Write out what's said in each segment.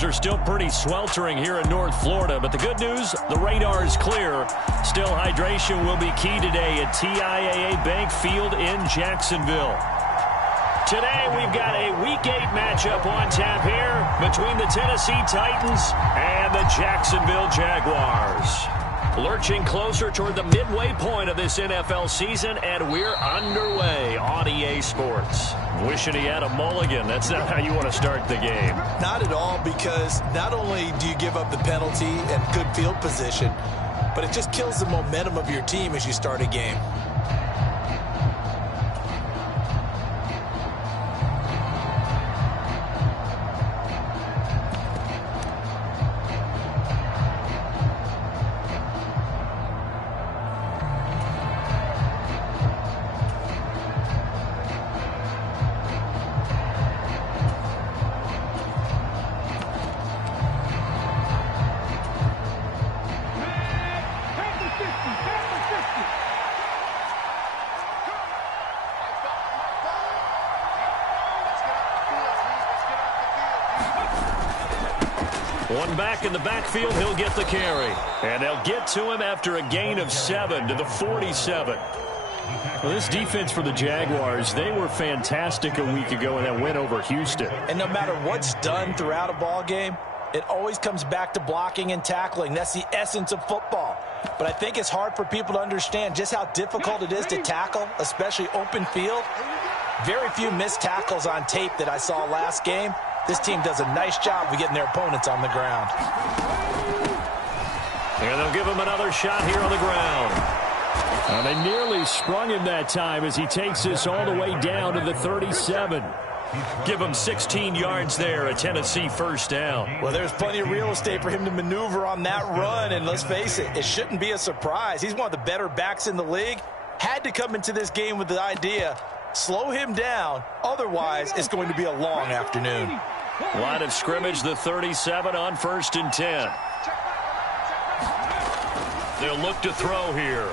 temperatures are still pretty sweltering here in North Florida, but the good news, the radar is clear. Still, hydration will be key today at TIAA Bank Field in Jacksonville. Today, we've got a Week 8 matchup on tap here between the Tennessee Titans and the Jacksonville Jaguars. Lurching closer toward the midway point of this NFL season, and we're underway on EA Sports. Wishing he had a mulligan. That's not how you want to start the game. Not at all, because not only do you give up the penalty and good field position, but it just kills the momentum of your team as you start a game. One back in the backfield, he'll get the carry. And they'll get to him after a gain of 7 to the 47. Well, this defense for the Jaguars, they were fantastic a week ago in that win over Houston. And no matter what's done throughout a ball game, it always comes back to blocking and tackling. That's the essence of football. But I think it's hard for people to understand just how difficult it is to tackle, especially open field. Very few missed tackles on tape that I saw last game. This team does a nice job of getting their opponents on the ground. And they'll give him another shot here on the ground. They nearly sprung him that time as he takes this all the way down to the 37. Give him 16 yards there, a Tennessee first down. Well, there's plenty of real estate for him to maneuver on that run, and let's face it, it shouldn't be a surprise. He's one of the better backs in the league. Had to come into this game with the idea, slow him down, otherwise it's going to be a long afternoon. Line of scrimmage, the 37 on 1st and 10. They'll look to throw here.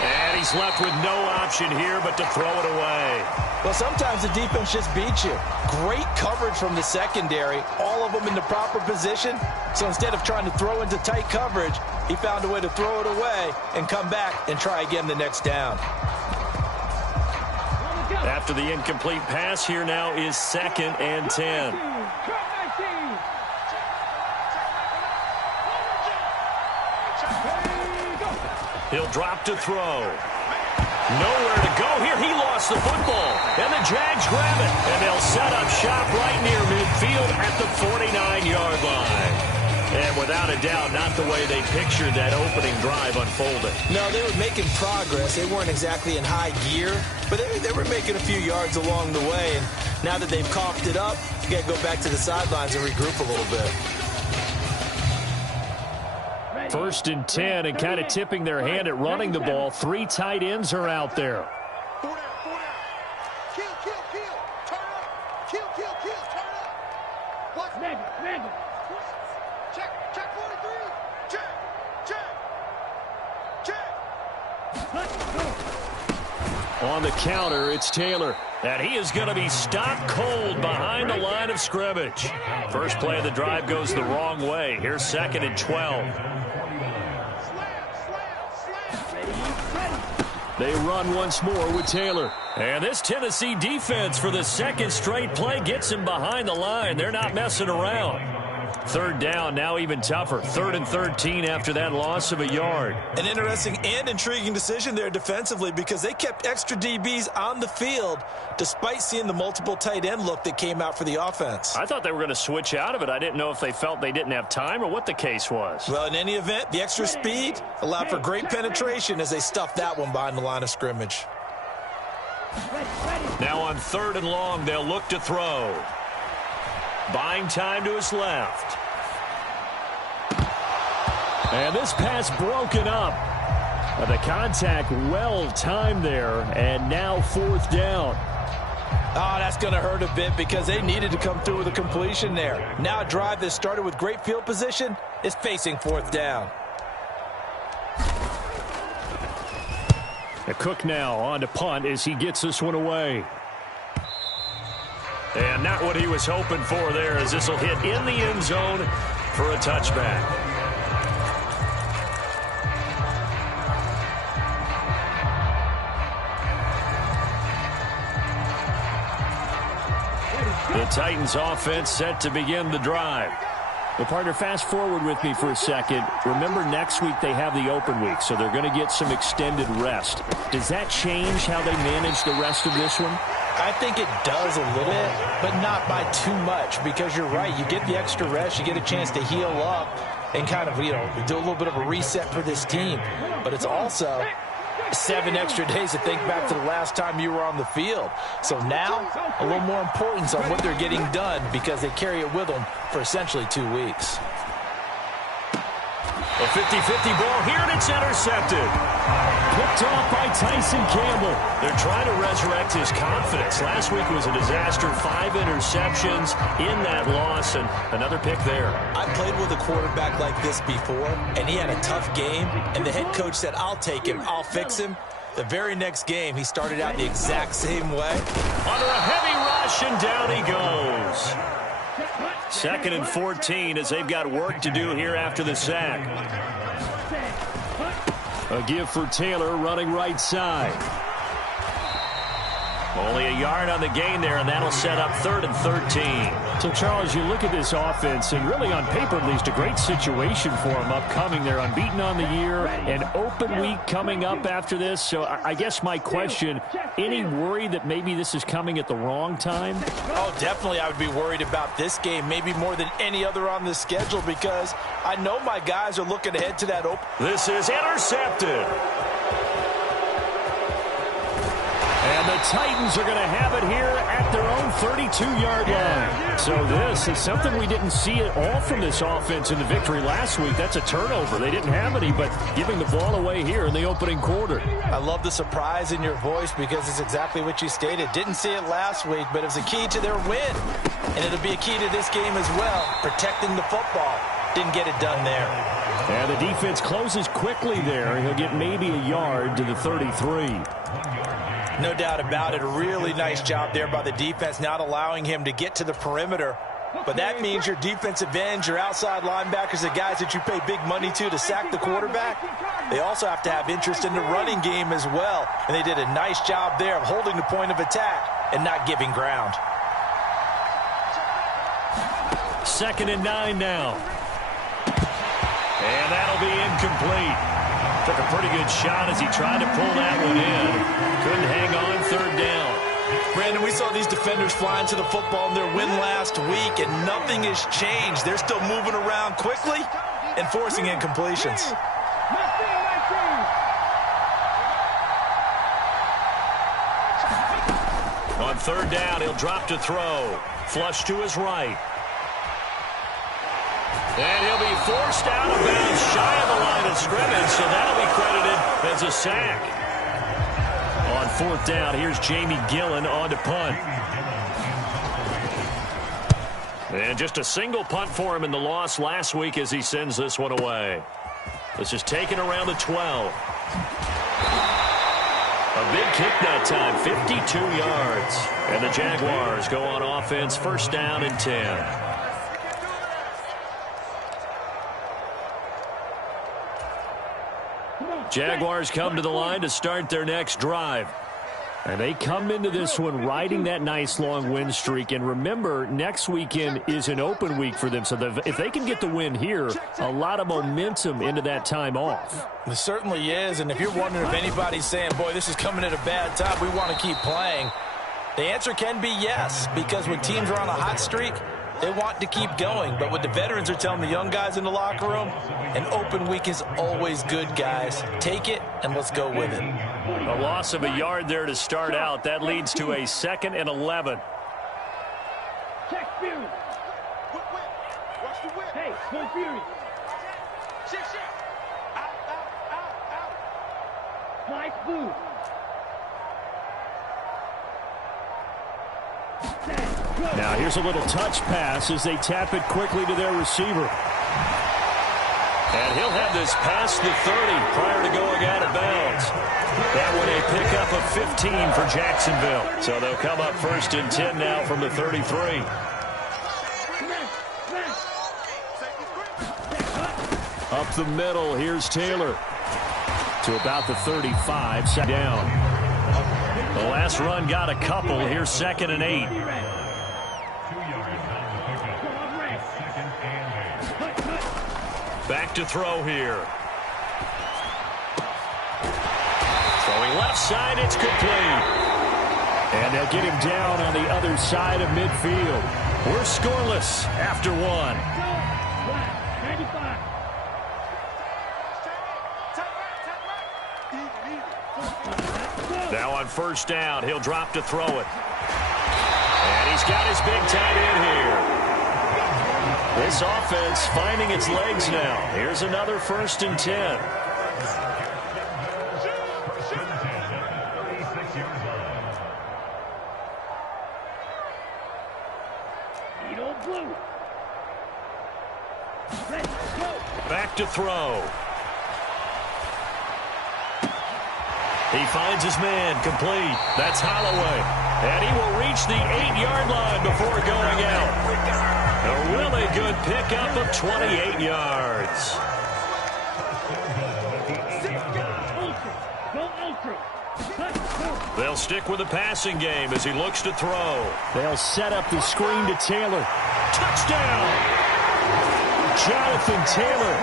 And he's left with no option here but to throw it away. Well, sometimes the defense just beats you. Great coverage from the secondary, all of them in the proper position. So instead of trying to throw into tight coverage, he found a way to throw it away and come back and try again the next down. After the incomplete pass, here now is 2nd and 10. He'll drop to throw. Nowhere to go here. He lost the football. And the Jags grab it. And they'll set up shop right near midfield at the 49-yard line. And without a doubt, not the way they pictured that opening drive unfolded. No, they were making progress. They weren't exactly in high gear, but they were making a few yards along the way. And now that they've coughed it up, you got to go back to the sidelines and regroup a little bit. 1st and 10, and kind of tipping their hand at running the ball. 3 tight ends are out there. On the counter, it's Taylor. And he is going to be stopped cold behind the line of scrimmage. First play of the drive goes the wrong way. Here's 2nd and 12. They run once more with Taylor. And this Tennessee defense for the 2nd straight play gets him behind the line. They're not messing around. 3rd down, now even tougher. 3rd and 13 after that loss of a yard. An interesting and intriguing decision there defensively because they kept extra DBs on the field despite seeing the multiple tight end look that came out for the offense. I thought they were going to switch out of it. I didn't know if they felt they didn't have time or what the case was. Well, in any event, the extra speed allowed for great penetration as they stuffed that one behind the line of scrimmage. Now on 3rd and long, they'll look to throw. Buying time to his left. And this pass broken up. The contact well timed there, and now 4th down. Oh, that's going to hurt a bit because they needed to come through with a completion there. Now a drive that started with great field position is facing 4th down. Cook now on to punt as he gets this one away. And not what he was hoping for there, as this will hit in the end zone for a touchback. The Titans offense set to begin the drive. Well, partner, fast forward with me for a second. Remember, next week they have the open week, so they're going to get some extended rest. Does that change how they manage the rest of this one? I think it does a little bit, but not by too much, because you're right. You get the extra rest. You get a chance to heal up and kind of, do a little bit of a reset for this team. But it's also 7 extra days to think back to the last time you were on the field. So now, a little more importance on what they're getting done, because they carry it with them for essentially 2 weeks. A 50-50 ball here, and it's intercepted. Picked off by Tyson Campbell. They're trying to resurrect his confidence. Last week was a disaster. 5 interceptions in that loss, and another pick there. I played with a quarterback like this before, and he had a tough game, and the head coach said, I'll take him, I'll fix him. The very next game, he started out the exact same way. Under a heavy rush, and down he goes. 2nd and 14 as they've got work to do here after the sack. A give for Taylor running right side. Only a yard on the gain there, and that'll set up 3rd and 13. So, Charles, you look at this offense, and really on paper at least a great situation for them upcoming. They're unbeaten on the year, an open week coming up after this. So I guess my question, any worry that maybe this is coming at the wrong time? Oh, definitely I would be worried about this game, maybe more than any other on the schedule, because I know my guys are looking ahead to that open. This is intercepted. And the Titans are going to have it here at their own 32-yard line. So this is something we didn't see at all from this offense in the victory last week. That's a turnover. They didn't have any, but giving the ball away here in the opening quarter. I love the surprise in your voice, because it's exactly what you stated. Didn't see it last week, but it was a key to their win. And it'll be a key to this game as well, protecting the football. Didn't get it done there. And the defense closes quickly there. He'll get maybe a yard to the 33. No doubt about it. A really nice job there by the defense, not allowing him to get to the perimeter. But that means your defensive ends, your outside linebackers, the guys that you pay big money to sack the quarterback, they also have to have interest in the running game as well. And they did a nice job there of holding the point of attack and not giving ground. 2nd and 9 now. And that'll be incomplete. Took a pretty good shot as he tried to pull that one in. Couldn't hang on, 3rd down. Brandon, we saw these defenders flying to the football in their win last week, and nothing has changed. They're still moving around quickly and forcing incompletions. On 3rd down, he'll drop to throw. Flush to his right. And he'll be forced out of bounds shy of the line of scrimmage, so that'll be credited as a sack. On 4th down, here's Jamie Gillen on to punt. And just a single punt for him in the loss last week as he sends this one away. This is taken around the 12. A big kick that time, 52 yards. And the Jaguars go on offense, 1st down and 10. Jaguars come to the line to start their next drive. And they come into this one riding that nice long win streak. And remember, next weekend is an open week for them. So if they can get the win here, a lot of momentum into that time off. It certainly is. And if you're wondering if anybody's saying, boy, this is coming at a bad time, we want to keep playing, the answer can be yes. Because when teams are on a hot streak, they want to keep going. But what the veterans are telling the young guys in the locker room, an open week is always good, guys. Take it, and let's go with it. A loss of a yard there to start out. That leads to a 2nd and 11. Check Fury. Watch the whip. Hey, go Fury. Shit. Out. Nice move. Now here's a little touch pass as they tap it quickly to their receiver. And he'll have this past the 30 prior to going out of bounds. That one a pickup of 15 for Jacksonville. So they'll come up 1st and 10 now from the 33. Up the middle, here's Taylor. To about the 35, set down. The last run got a couple. Here's 2nd and 8. Back to throw here. Throwing left side, it's complete. And they'll get him down on the other side of midfield. We're scoreless after one. Now on 1st down, he'll drop to throw it. And he's got his big tight end here. This offense finding its legs now. Here's another 1st and 10. Back to throw. He finds his man, complete. That's Holloway. And he will reach the 8-yard line before going out. A really good pickup of 28 yards. They'll stick with the passing game as he looks to throw. They'll set up the screen to Taylor. Touchdown! Jonathan Taylor,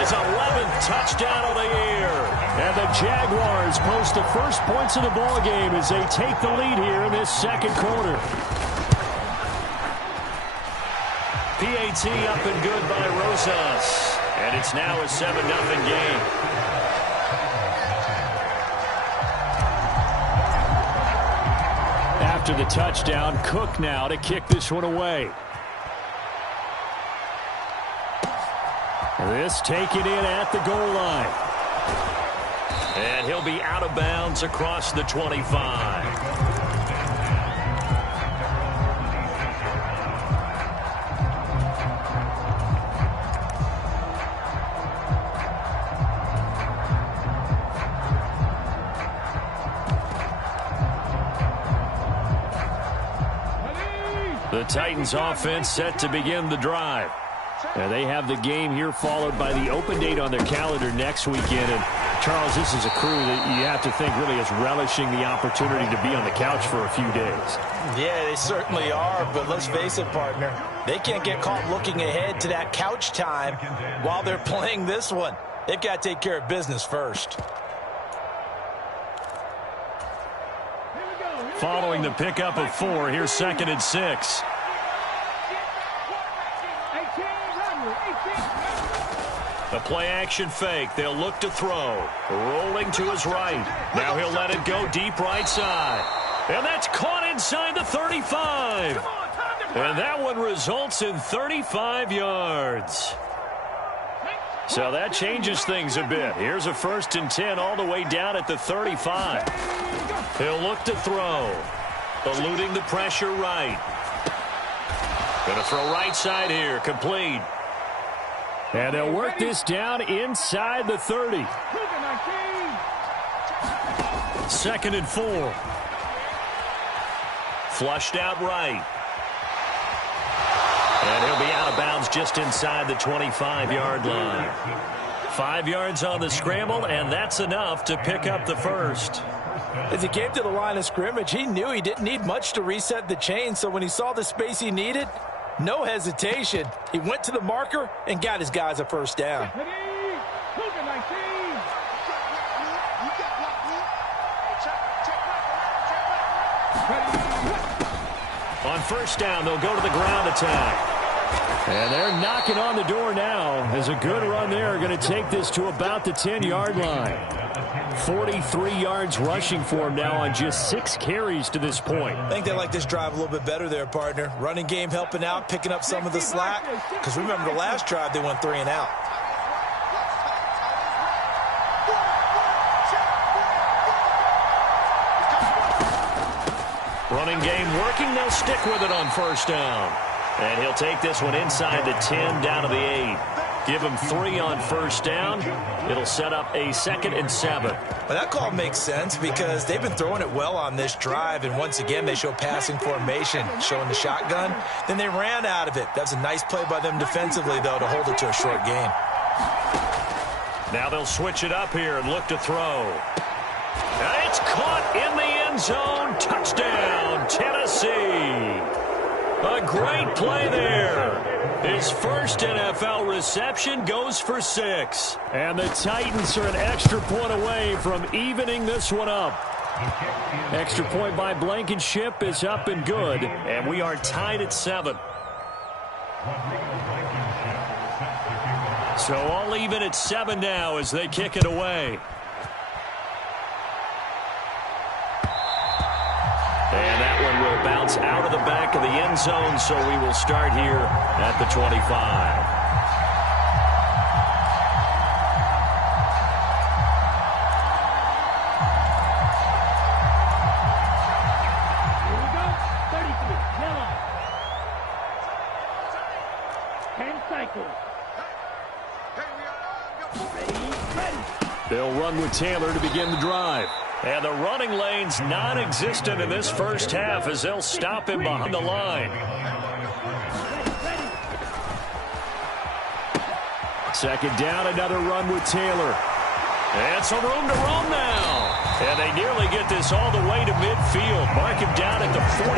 his 11th touchdown of the year. And the Jaguars post the first points of the ball game as they take the lead here in this 2nd quarter. PAT up and good by Rosas. And it's now a 7-0 game. After the touchdown, Cook now to kick this one away. This taken in at the goal line. And he'll be out of bounds across the 25. The Titans offense set to begin the drive. And they have the game here followed by the open date on their calendar next weekend. And Charles, this is a crew that you have to think really is relishing the opportunity to be on the couch for a few days. Yeah, they certainly are, but let's face it, partner. They can't get caught looking ahead to that couch time while they're playing this one. They've got to take care of business first. Following the pickup of 4, here's 2nd and 6. The play-action fake. They'll look to throw. Rolling to his right. Now he'll let it go deep right side. And that's caught inside the 35. And that one results in 35 yards. So that changes things a bit. Here's a 1st and 10 all the way down at the 35. He'll look to throw. Eluding the pressure right. Going to throw right side here. Complete. And they'll work this down inside the 30. 2nd and 4. Flushed out right. And he'll be out of bounds just inside the 25-yard line. 5 yards on the scramble, and that's enough to pick up the first. As he came to the line of scrimmage, he knew he didn't need much to reset the chain, so when he saw the space he needed, no hesitation. He went to the marker and got his guys a 1st down. On 1st down, they'll go to the ground attack. And they're knocking on the door now as a good run there. Going to take this to about the 10-yard line. 43 yards rushing for him now on just 6 carries to this point. I think they like this drive a little bit better there, partner. Running game helping out, picking up some of the slack. Because remember, the last drive, they went 3 and out. Running game working. They'll stick with it on 1st down. And he'll take this one inside the 10 down to the 8. Give him 3 on first down. It'll set up a 2nd and 7. Well, that call makes sense because they've been throwing it well on this drive, and once again they show passing formation, showing the shotgun. Then they ran out of it. That's a nice play by them defensively, though, to hold it to a short gain. Now they'll switch it up here and look to throw. It's caught in the end zone. Touchdown, Tennessee. A great play there. His first NFL reception goes for 6. And the Titans are an extra point away from evening this one up. Extra point by Blankenship is up and good. And we are tied at 7. So all even at 7 now as they kick it away. And that one will bounce out of the back of the end zone, so we will start here at the 25. Here we go. 33. Yellow. 10 cycles. Ready. They'll run with Taylor to begin the drive. And the running lane's non-existent in this first half as they'll stop him behind the line. Second down, another run with Taylor. And some room to roam now. And they nearly get this all the way to midfield. Mark him down at the 49.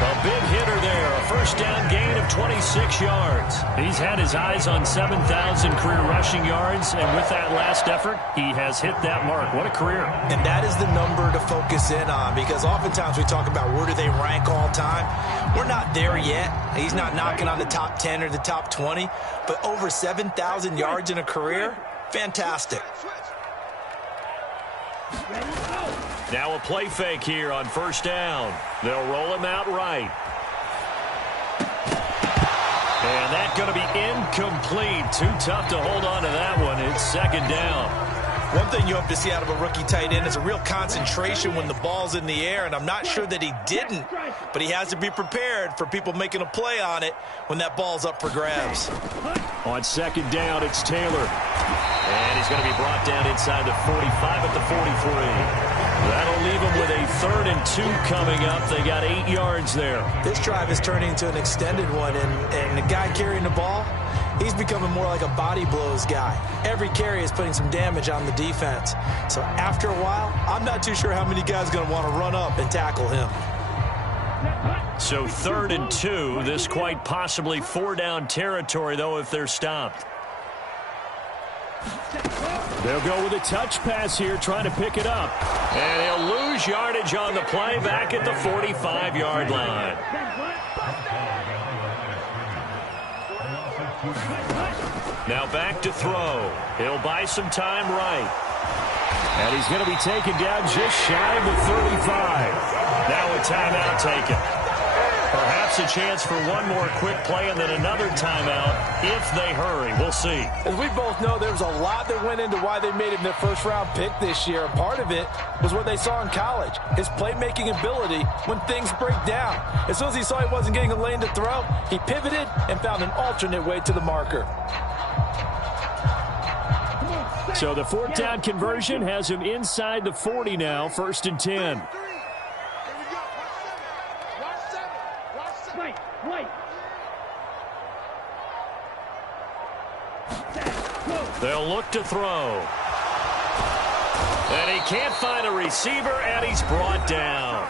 A big hitter there. A first down gain of 26 yards. He's had his eyes on 7,000 career rushing yards. And with that last effort, he has hit that mark. What a career. And that is the number to focus in on because oftentimes we talk about where do they rank all time. We're not there yet. He's not knocking on the top 10 or the top 20. But over 7,000 yards in a career, fantastic. Now a play fake here on first down. They'll roll him out right. And that's going to be incomplete. Too tough to hold on to that one. It's second down. One thing you hope to see out of a rookie tight end is a real concentration when the ball's in the air, and I'm not sure that he didn't, but he has to be prepared for people making a play on it when that ball's up for grabs. On second down, it's Taylor. And he's going to be brought down inside the 45 at the 43. That'll leave him with a 3rd and 2 coming up. They got 8 yards there. This drive is turning into an extended one, and the guy carrying the ball, he's becoming more like a body blows guy. Every carry is putting some damage on the defense. So after a while, I'm not too sure how many guys are going to want to run up and tackle him. So 3rd and 2. This quite possibly 4-down territory, though, if they're stopped. They'll go with a touch pass here, trying to pick it up. And he'll lose yardage on the play back at the 45-yard line. Now back to throw. He'll buy some time right. And he's going to be taken down just shy of the 35. Now a timeout taken. Perhaps a chance for one more quick play and then another timeout if they hurry. We'll see. As we both know, there was a lot that went into why they made him their first-round pick this year. Part of it was what they saw in college, his playmaking ability when things break down. As soon as he saw he wasn't getting a lane to throw, he pivoted and found an alternate way to the marker. So the 4th down conversion has him inside the 40 now, 1st and 10. They'll look to throw. And he can't find a receiver, and he's brought down.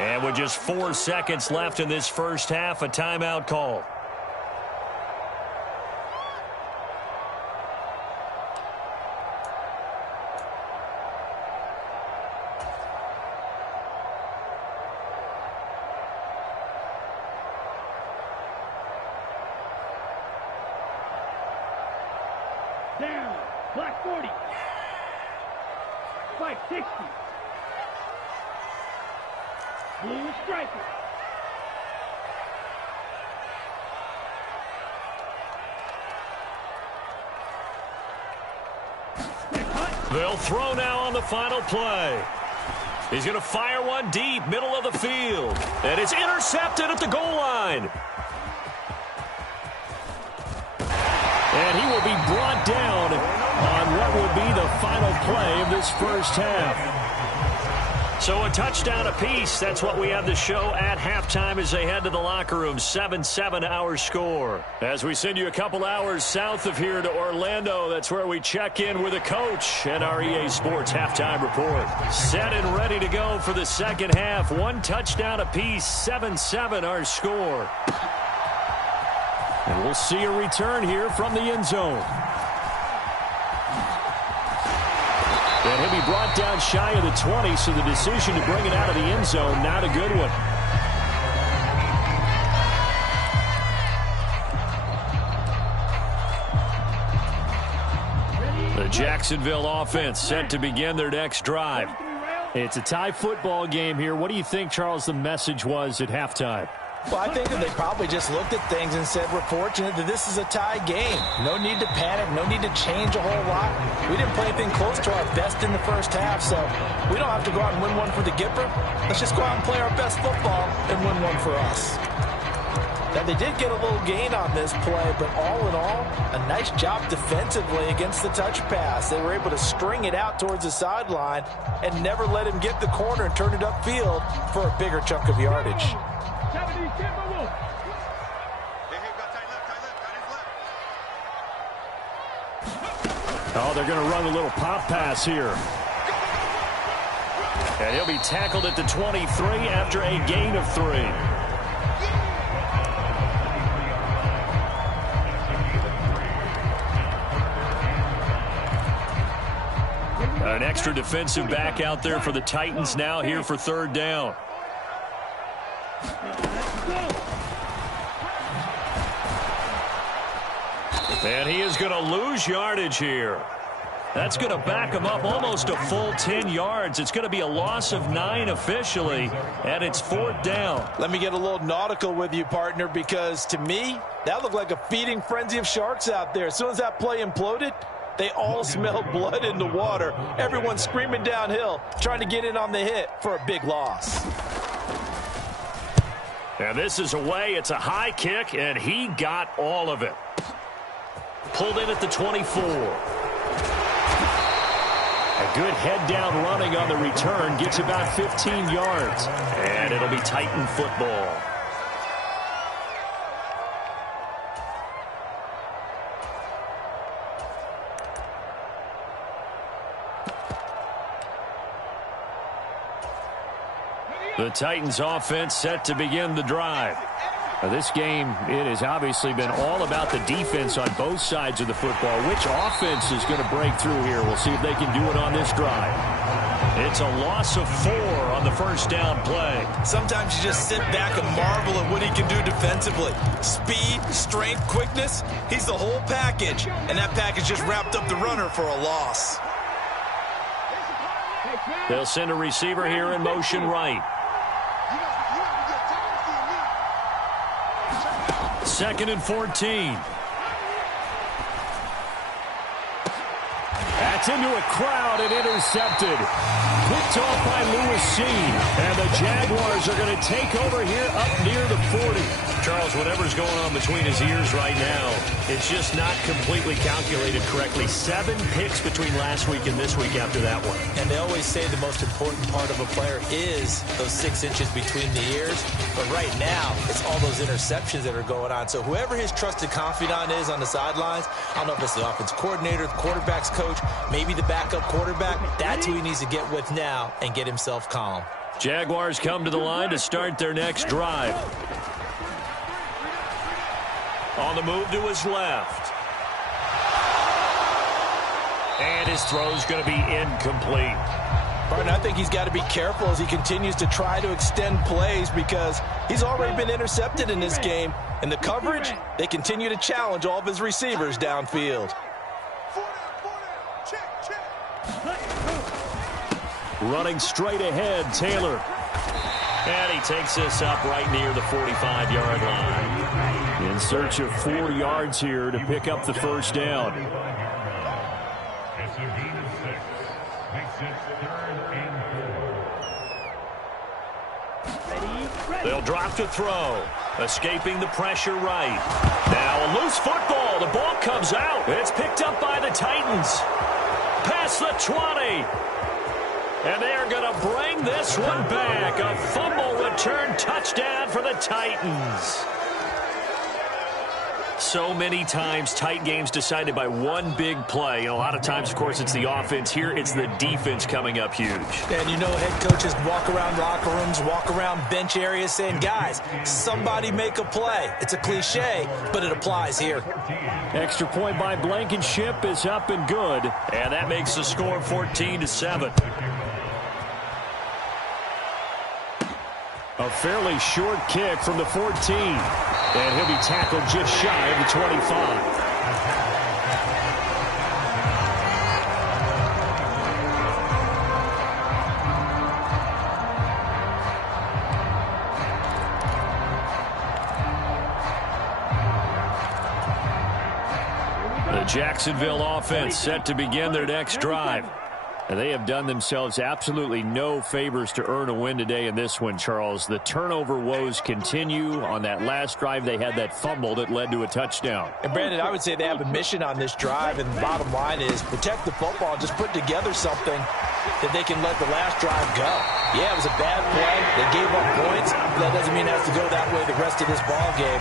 And with just 4 seconds left in this first half, a timeout call. Down. Black 40. 560. Blue striker. They'll throw now on the final play. He's going to fire one deep, middle of the field. And it's intercepted at the goal line. And he will be brought down on what will be the final play of this first half. So a touchdown apiece. That's what we have to show at halftime as they head to the locker room. 7-7 our score. As we send you a couple hours south of here to Orlando, that's where we check in with a coach and our EA Sports halftime report. Set and ready to go for the second half. One touchdown apiece. 7-7 our score. And we'll see a return here from the end zone. And he'll be brought down shy of the 20, so the decision to bring it out of the end zone, not a good one. The Jacksonville offense set to begin their next drive. It's a tie football game here. What do you think, Charles, the message was at halftime? Well, I think that they probably just looked at things and said, we're fortunate that this is a tie game. No need to panic. No need to change a whole lot. We didn't play anything close to our best in the first half, so we don't have to go out and win one for the Gipper. Let's just go out and play our best football and win one for us. Now, they did get a little gain on this play, but all in all, a nice job defensively against the touch pass. They were able to string it out towards the sideline and never let him get the corner and turn it upfield for a bigger chunk of yardage. Oh, they're going to run a little pop pass here. And he'll be tackled at the 23 after a gain of 3. An extra defensive back out there for the Titans now here for third down. And he is going to lose yardage here. That's going to back him up almost a full 10 yards. It's going to be a loss of 9 officially, and it's fourth down. Let me get a little nautical with you, partner, because to me, that looked like a feeding frenzy of sharks out there. As soon as that play imploded, they all smelled blood in the water. Everyone screaming downhill, trying to get in on the hit for a big loss. And this is away. It's a high kick, and he got all of it. Pulled in at the 24. A good head-down running on the return gets about 15 yards. And it'll be Titan football. The Titans offense set to begin the drive. This game, it has obviously been all about the defense on both sides of the football. Which offense is going to break through here? We'll see if they can do it on this drive. It's a loss of 4 on the first down play. Sometimes you just sit back and marvel at what he can do defensively. Speed, strength, quickness, he's the whole package. And that package just wrapped up the runner for a loss. They'll send a receiver here in motion right. Second and 14. That's into a crowd and intercepted. Picked off by Lewis C. And the Jaguars are going to take over here up near the 40. Charles, whatever's going on between his ears right now, it's just not completely calculated correctly. 7 picks between last week and this week after that one. And they always say the most important part of a player is those 6 inches between the ears. But right now, it's all those interceptions that are going on. So whoever his trusted confidant is on the sidelines, I don't know if it's the offense coordinator, the quarterback's coach, maybe the backup quarterback, that's who he needs to get with now and get himself calm. Jaguars come to the line to start their next drive. On the move to his left. And his throw's going to be incomplete. Partner, I think he's got to be careful as he continues to try to extend plays because he's already been intercepted in this game. And the coverage, they continue to challenge all of his receivers downfield. Running straight ahead, Taylor. And he takes this up right near the 45-yard line. In search of 4 yards here to pick up the first down. They'll drop to throw. Escaping the pressure right. Now a loose football. The ball comes out. It's picked up by the Titans. Past the 20. And they are going to bring this one back. A fumble return touchdown for the Titans. So many times tight games decided by one big play. And a lot of times, of course, it's the offense. Here, it's the defense coming up huge. And you know head coaches walk around locker rooms, walk around bench areas saying, guys, somebody make a play. It's a cliche, but it applies here. Extra point by Blankenship is up and good. And that makes the score 14-7. A fairly short kick from the 14. And he'll be tackled just shy of the 25. The Jacksonville offense set to begin their next drive. And they have done themselves absolutely no favors to earn a win today in this one, Charles. The turnover woes continue. On that last drive, they had that fumble that led to a touchdown. And, Brandon, I would say they have a mission on this drive, and the bottom line is protect the football, just put together something that they can let the last drive go. Yeah, it was a bad play. They gave up points, but that doesn't mean it has to go that way the rest of this ball game.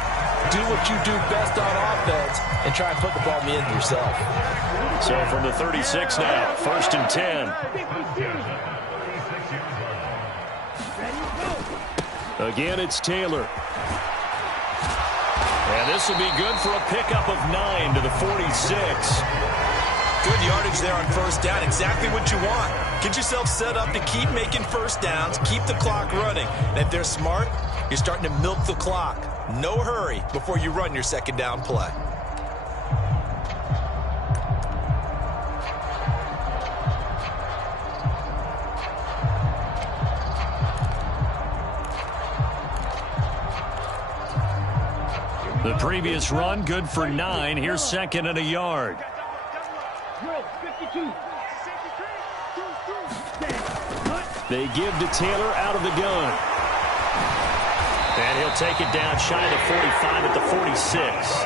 Do what you do best on offense and try and put the ball in the end yourself. So from the 36 now, 1st and 10. Again, it's Taylor. And this will be good for a pickup of 9 to the 46. Good yardage there on first down. Exactly what you want. Get yourself set up to keep making first downs, keep the clock running. And if they're smart, you're starting to milk the clock. No hurry before you run your second down play. The previous run, good for 9. Here's 2nd and a yard. They give to Taylor out of the gun. And he'll take it down shy of the 45 at the 46.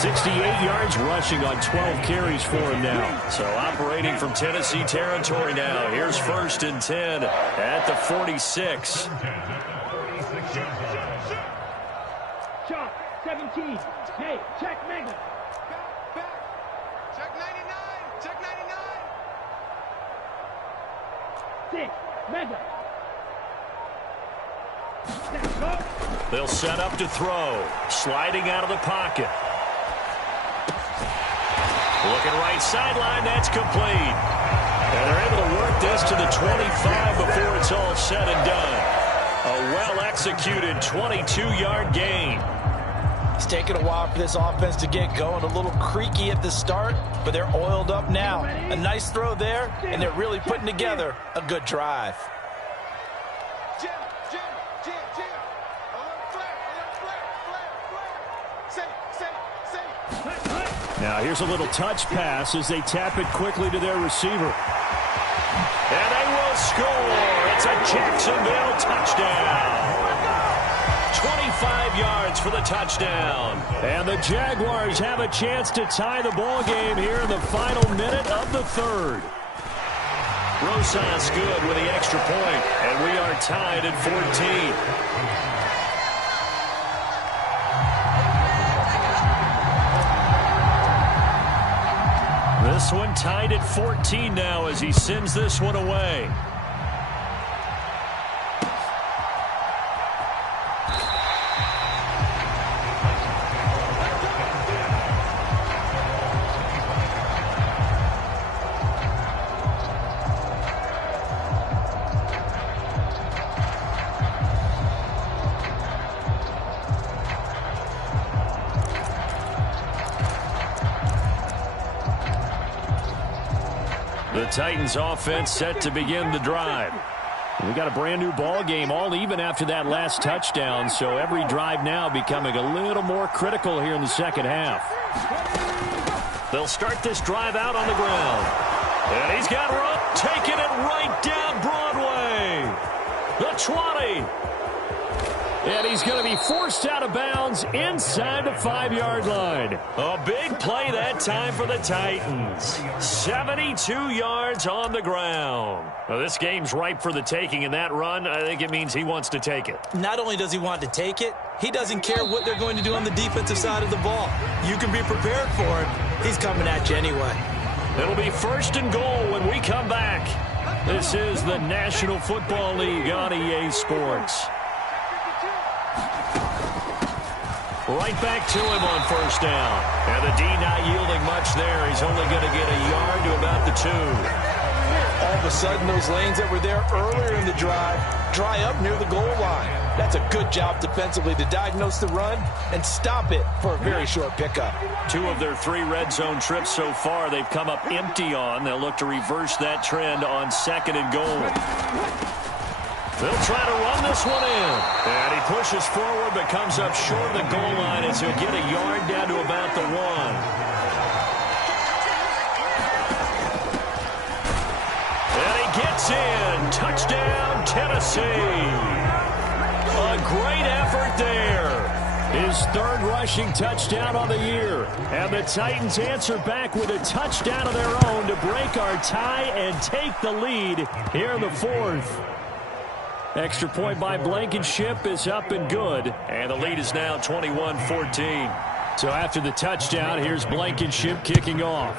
68 yards rushing on 12 carries for him now. So operating from Tennessee territory now. Here's 1st and 10 at the 46. Jwhoppe 17. Hey, check Mega. Check 99. Check 99. 6. Mega. They'll set up to throw. Sliding out of the pocket. Looking right sideline. That's complete. And they're able to work this to the 25 before it's all said and done. A well-executed 22-yard gain. It's taken a while for this offense to get going. A little creaky at the start, but they're oiled up now. A nice throw there, and they're really putting together a good drive. Jim. Alert flare. Say. Now here's a little touch pass as they tap it quickly to their receiver. And they will score. It's a Jacksonville touchdown. 25 yards for the touchdown. And the Jaguars have a chance to tie the ball game here in the final minute of the 3rd. Rosas good with the extra point, and we are tied at 14. This one tied at 14 now as he sends this one away. The Titans offense set to begin the drive. We got a brand new ball game, all even after that last touchdown, so every drive now becoming a little more critical here in the second half. They'll start this drive out on the ground. And he's got room, taking it right down Broadway. The 20. And he's going to be forced out of bounds inside the 5-yard line. A big play that time for the Titans. 72 yards on the ground. Well, this game's ripe for the taking, in that run, I think it means he wants to take it. Not only does he want to take it, he doesn't care what they're going to do on the defensive side of the ball. You can be prepared for him. He's coming at you anyway. It'll be 1st and goal when we come back. This is the National Football League on EA Sports. Right back to him on 1st down. And the D not yielding much there. He's only going to get a yard to about the 2. All of a sudden, those lanes that were there earlier in the drive dry up near the goal line. That's a good job defensively to diagnose the run and stop it for a very short pickup. 2 of their 3 red zone trips so far they've come up empty on. They'll look to reverse that trend on 2nd and goal. They'll try to run this one in. And he pushes forward but comes up short of the goal line as he'll get a yard down to about the 1. And he gets in. Touchdown, Tennessee. A great effort there. His 3rd rushing touchdown on the year. And the Titans answer back with a touchdown of their own to break our tie and take the lead here in the 4th. Extra point by Blankenship is up and good. And the lead is now 21-14. So after the touchdown, here's Blankenship kicking off.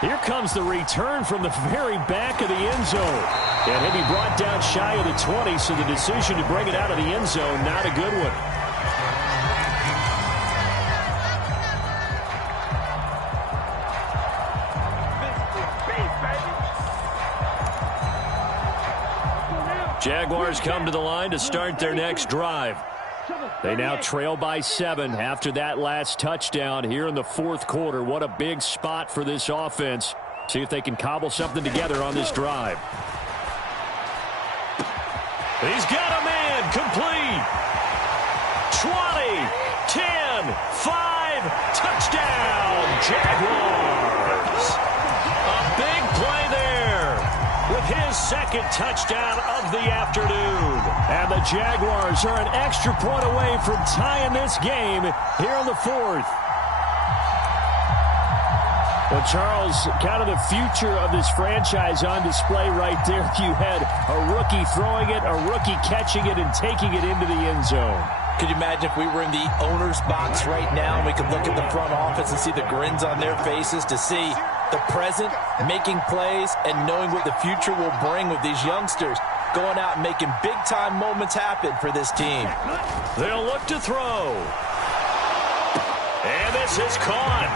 Here comes the return from the very back of the end zone. And he'll be brought down shy of the 20, so the decision to bring it out of the end zone, not a good one. Jaguars come to the line to start their next drive. They now trail by 7 after that last touchdown here in the 4th quarter. What a big spot for this offense. See if they can cobble something together on this drive. He's got a man complete. 20, 10, 5, touchdown, Jaguars. A big play there with his 2nd touchdown of the afternoon. And the Jaguars are an extra point away from tying this game here in the 4th. Well, Charles, kind of the future of this franchise on display right there. You had a rookie throwing it, a rookie catching it, and taking it into the end zone. Could you imagine if we were in the owner's box right now and we could look at the front office and see the grins on their faces, to see the present, making plays, and knowing what the future will bring with these youngsters going out and making big-time moments happen for this team. They'll look to throw. And this is caught.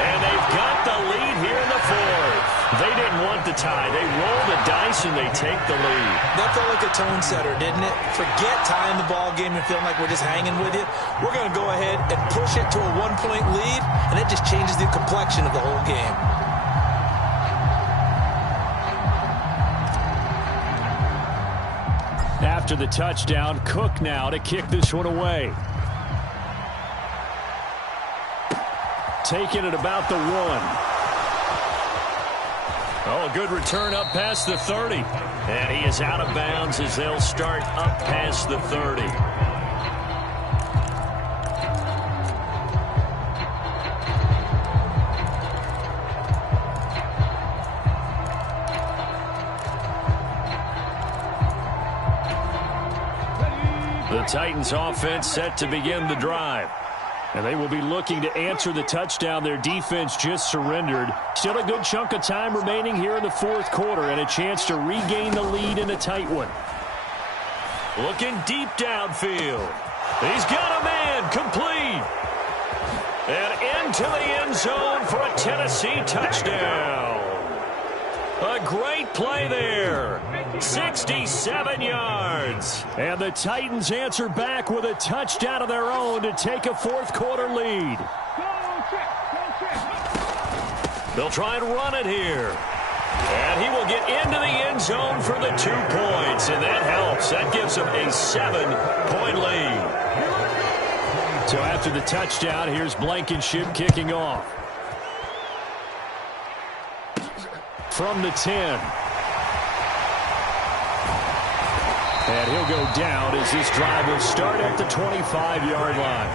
And they've got the lead here in the 4th. They didn't want the tie. They roll the dice and they take the lead. That felt like a tone setter, didn't it? Forget tying the ball game and feeling like we're just hanging with you. We're going to go ahead and push it to a 1-point lead, and it just changes the complexion of the whole game. After the touchdown, Cook now to kick this one away. Taking it about the 1. Oh, a good return up past the 30. And he is out of bounds as they'll start up past the 30. The Titans offense set to begin the drive. And they will be looking to answer the touchdown their defense just surrendered. Still a good chunk of time remaining here in the 4th quarter and a chance to regain the lead in a tight one. Looking deep downfield. He's got a man complete. And into the end zone for a Tennessee touchdown. A great play there. 67 yards. And the Titans answer back with a touchdown of their own to take a 4th quarter lead. They'll try and run it here. And he will get into the end zone for the 2 points. And that helps. That gives them a 7-point lead. So after the touchdown, here's Blankenship kicking off. From the 10. And he'll go down as this drive will start at the 25-yard line.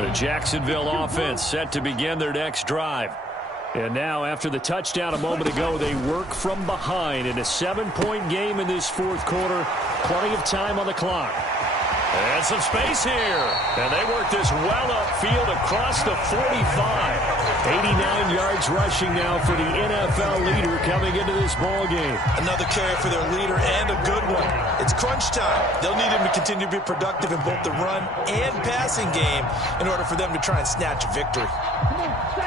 The Jacksonville offense set to begin their next drive. And now, after the touchdown a moment ago, they work from behind in a 7-point game in this fourth quarter. Plenty of time on the clock. And some space here. And they work this well upfield across the 45. 89 yards rushing now for the NFL leader coming into this ball game. Another carry for their leader and a good one. It's crunch time. They'll need him to continue to be productive in both the run and passing game in order for them to try and snatch a victory.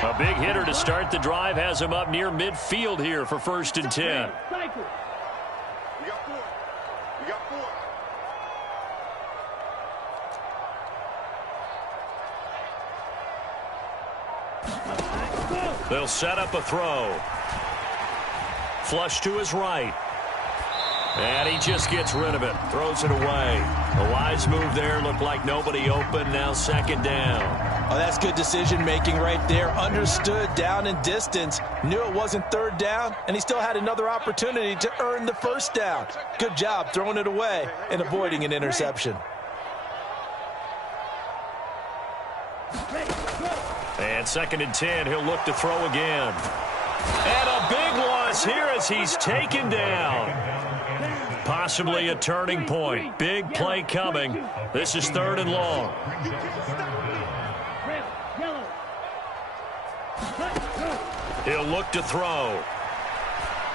A big hitter to start the drive has him up near midfield here for 1st and 10. We got 4. We got 4. They'll set up a throw. Flush to his right. And he just gets rid of it. Throws it away. A wise move there. Looked like nobody open. Now 2nd down. Oh, that's good decision-making right there. Understood down and distance. Knew it wasn't 3rd down, and he still had another opportunity to earn the 1st down. Good job throwing it away and avoiding an interception. And 2nd and 10. He'll look to throw again. And a big loss here as he's taken down. Possibly a turning point. Big play coming. This is 3rd and long. He'll look to throw.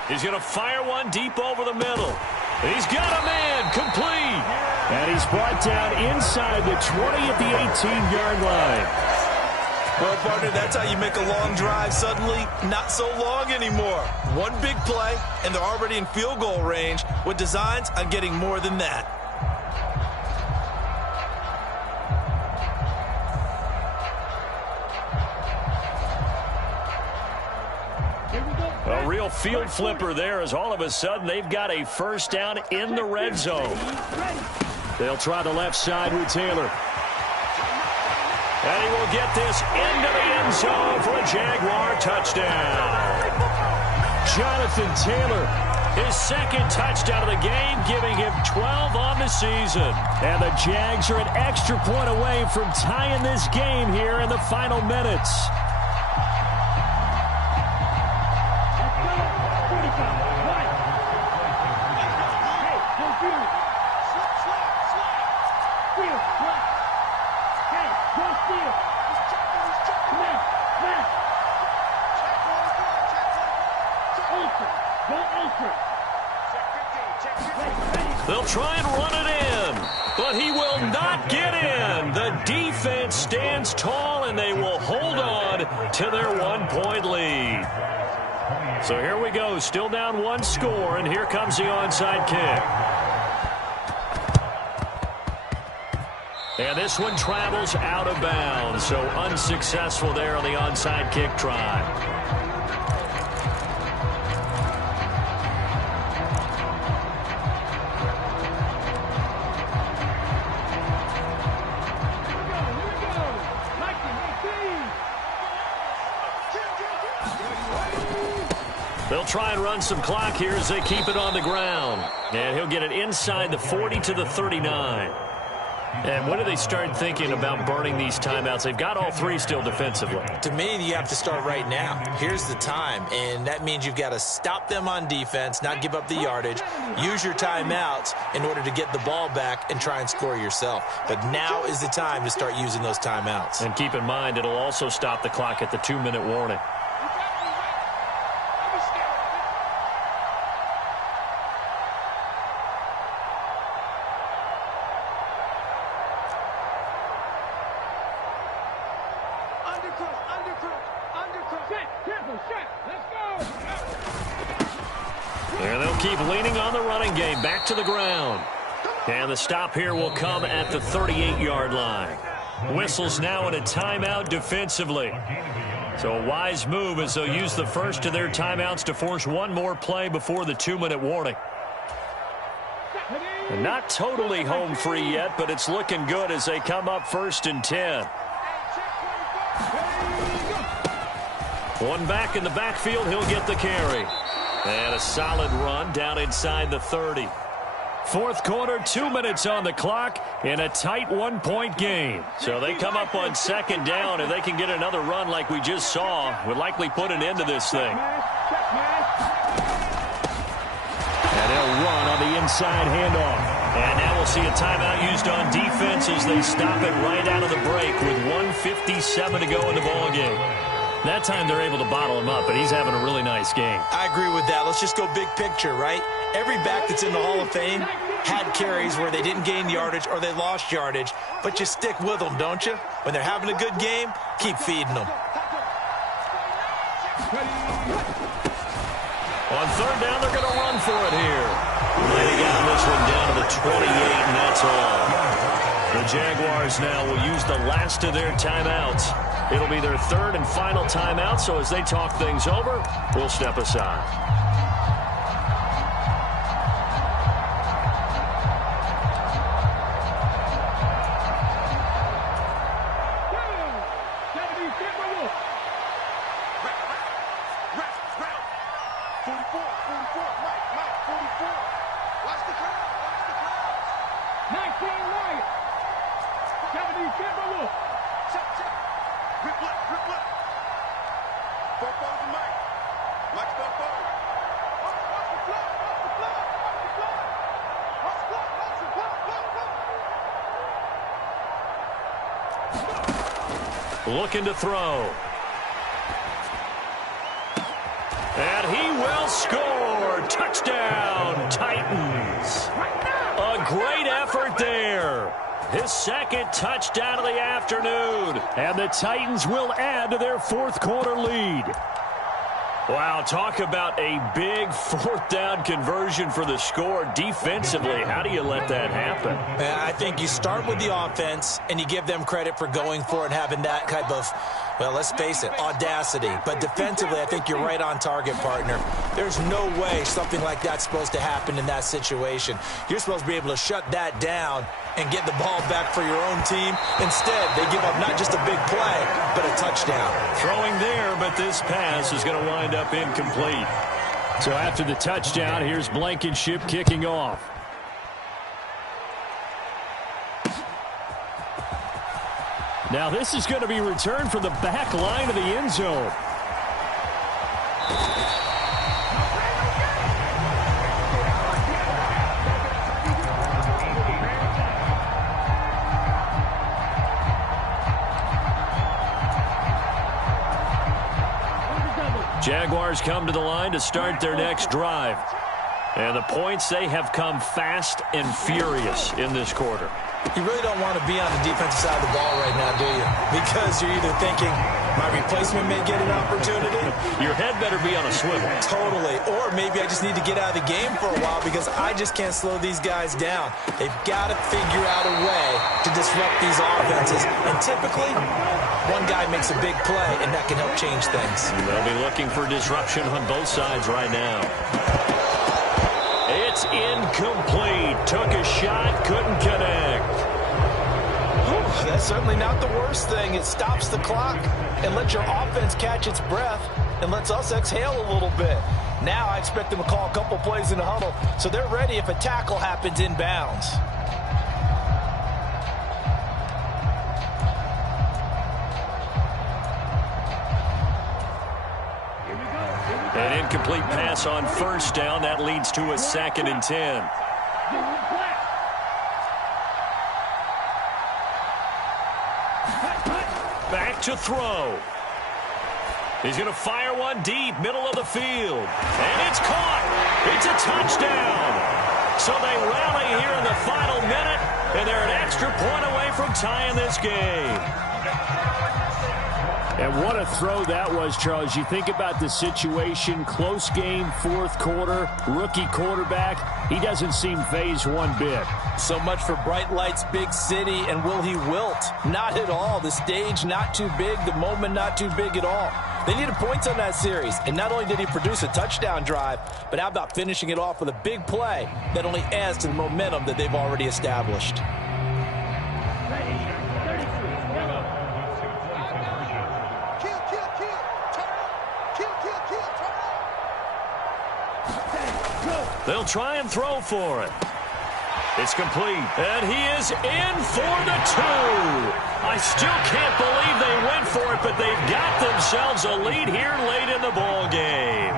He's going to fire one deep over the middle. He's got a man complete. And he's brought down inside the 20 at the 18-yard line. Well, partner, that's how you make a long drive suddenly not so long anymore. One big play, and they're already in field goal range with designs on getting more than that. A real field flipper there as all of a sudden they've got a 1st down in the red zone. They'll try the left side with Taylor. And he will get this into the end zone for a Jaguar touchdown. Jonathan Taylor. His 2nd touchdown of the game, giving him 12 on the season. And the Jags are an extra point away from tying this game here in the final minutes. They'll try and run it in, but he will not get in. The defense stands tall, and they will hold on to their 1-point lead. So here we go, still down 1 score, and here comes the onside kick. And this one travels out of bounds, so unsuccessful there on the onside kick try. They'll try and run some clock here as they keep it on the ground. And he'll get it inside the 40 to the 39. And when do they start thinking about burning these timeouts? They've got all 3 still defensively. To me, you have to start right now. Here's the time, and that means you've got to stop them on defense, not give up the yardage, use your timeouts in order to get the ball back and try and score yourself. But now is the time to start using those timeouts. And keep in mind, it'll also stop the clock at the 2-minute warning. And they'll keep leaning on the running game. Back to the ground. And the stop here will come at the 38-yard line. Whistles now in a timeout defensively. So a wise move as they'll use the first of their timeouts to force one more play before the 2-minute warning. And not totally home free yet, but it's looking good as they come up 1st and 10. One back in the backfield. He'll get the carry. And a solid run down inside the 30. Fourth quarter, 2 minutes on the clock in a tight one-point game. So they come up on second down. If they can get another run like we just saw, would likely put an end to this thing. And they'll run on the inside handoff. And now we'll see a timeout used on defense as they stop it right out of the break with 1:57 to go in the ballgame. That time they're able to bottle him up, but he's having a really nice game. I agree with that. Let's just go big picture, right? Every back that's in the Hall of Fame had carries where they didn't gain yardage or they lost yardage, but you stick with them, don't you? When they're having a good game, keep feeding them. On third down, they're going to run for it here. They got this one down to the 28, and that's all. The Jaguars now will use the last of their timeouts. It'll be their third and final timeout, so as they talk things over, we'll step aside. Looking to throw. And he will score. Touchdown, Titans. A great effort there. His second touchdown of the afternoon. And the Titans will add to their fourth quarter lead. Wow, talk about a big fourth down conversion for the score defensively. How do you let that happen? I think you start with the offense and you give them credit for going for it and having that type of, well, let's face it, audacity. But defensively, I think you're right on target, partner. There's no way something like that's supposed to happen in that situation. You're supposed to be able to shut that down and get the ball back for your own team. Instead, they give up not just a big play, but a touchdown. Throwing there, but this pass is going to wind up incomplete. So after the touchdown, here's Blankenship kicking off. Now this is going to be returned from the back line of the end zone. Jaguars come to the line to start their next drive. And the points, they have come fast and furious in this quarter. You really don't want to be on the defensive side of the ball right now, do you? Because you're either thinking, my replacement may get an opportunity. Your head better be on a swivel. Totally. Or maybe I just need to get out of the game for a while because I just can't slow these guys down. They've got to figure out a way to disrupt these offenses. And typically, one guy makes a big play, and that can help change things. They'll be looking for disruption on both sides right now. It's incomplete. Took a shot, couldn't connect. That's certainly not the worst thing. It stops the clock and lets your offense catch its breath and lets us exhale a little bit. Now I expect them to call a couple plays in the huddle so they're ready if a tackle happens inbounds. An incomplete pass on first down. That leads to a 2nd and 10. Back to throw. He's going to fire one deep, middle of the field. And it's caught. It's a touchdown. So they rally here in the final minute, and they're an extra point away from tying this game. And what a throw that was, Charles. You think about the situation, close game, fourth quarter, rookie quarterback. He doesn't seem fazed one bit. So much for bright lights, big city, and will he wilt? Not at all. The stage not too big, the moment not too big at all. They needed points on that series, and not only did he produce a touchdown drive, but how about finishing it off with a big play that only adds to the momentum that they've already established. They'll try and throw for it. It's complete, and he is in for the 2. I still can't believe they went for it, but they've got themselves a lead here late in the ball game.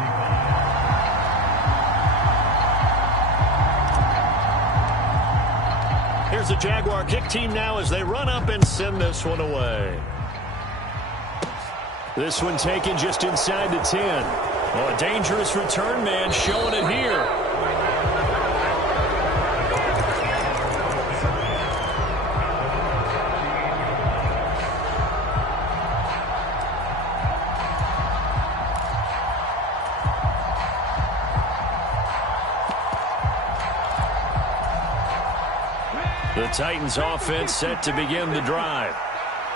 Here's the Jaguar kick team now as they run up and send this one away. This one taken just inside the 10. Oh, a dangerous return man showing it here. The Titans offense set to begin the drive.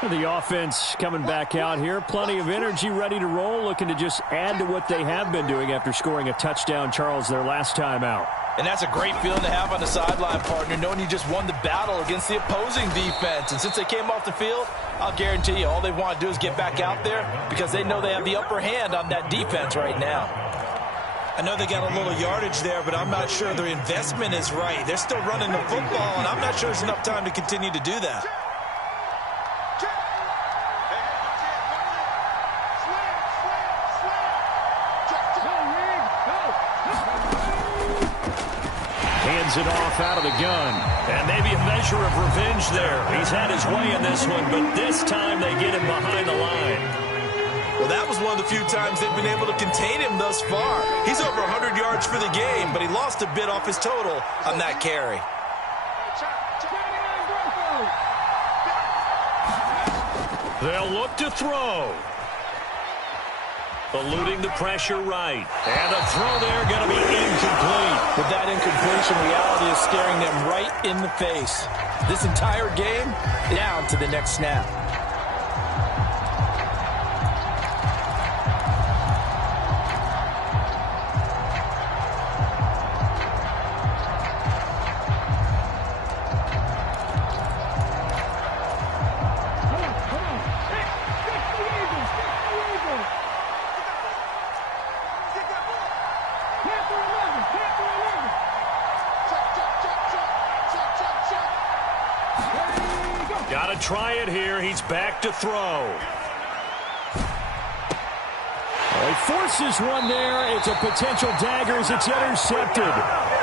The offense coming back out here. Plenty of energy, ready to roll, looking to just add to what they have been doing after scoring a touchdown, Charles, their last time out. And that's a great feeling to have on the sideline, partner, knowing you just won the battle against the opposing defense. And since they came off the field, I'll guarantee you all they want to do is get back out there because they know they have the upper hand on that defense right now. I know they got a little yardage there, but I'm not sure their investment is right. They're still running the football, and I'm not sure there's enough time to continue to do that. Hands it off out of the gun. And maybe a measure of revenge there. He's had his way in this one, but this time they get him behind the line. Well, that was one of the few times they've been able to contain him thus far. He's over 100 yards for the game, but he lost a bit off his total on that carry. They'll look to throw. Eluding the pressure right. And the throw there going to be incomplete. With that incompletion, reality is staring them right in the face. This entire game, down to the next snap. Got to try it here. He's back to throw. He forces one there. It's a potential dagger as it's intercepted.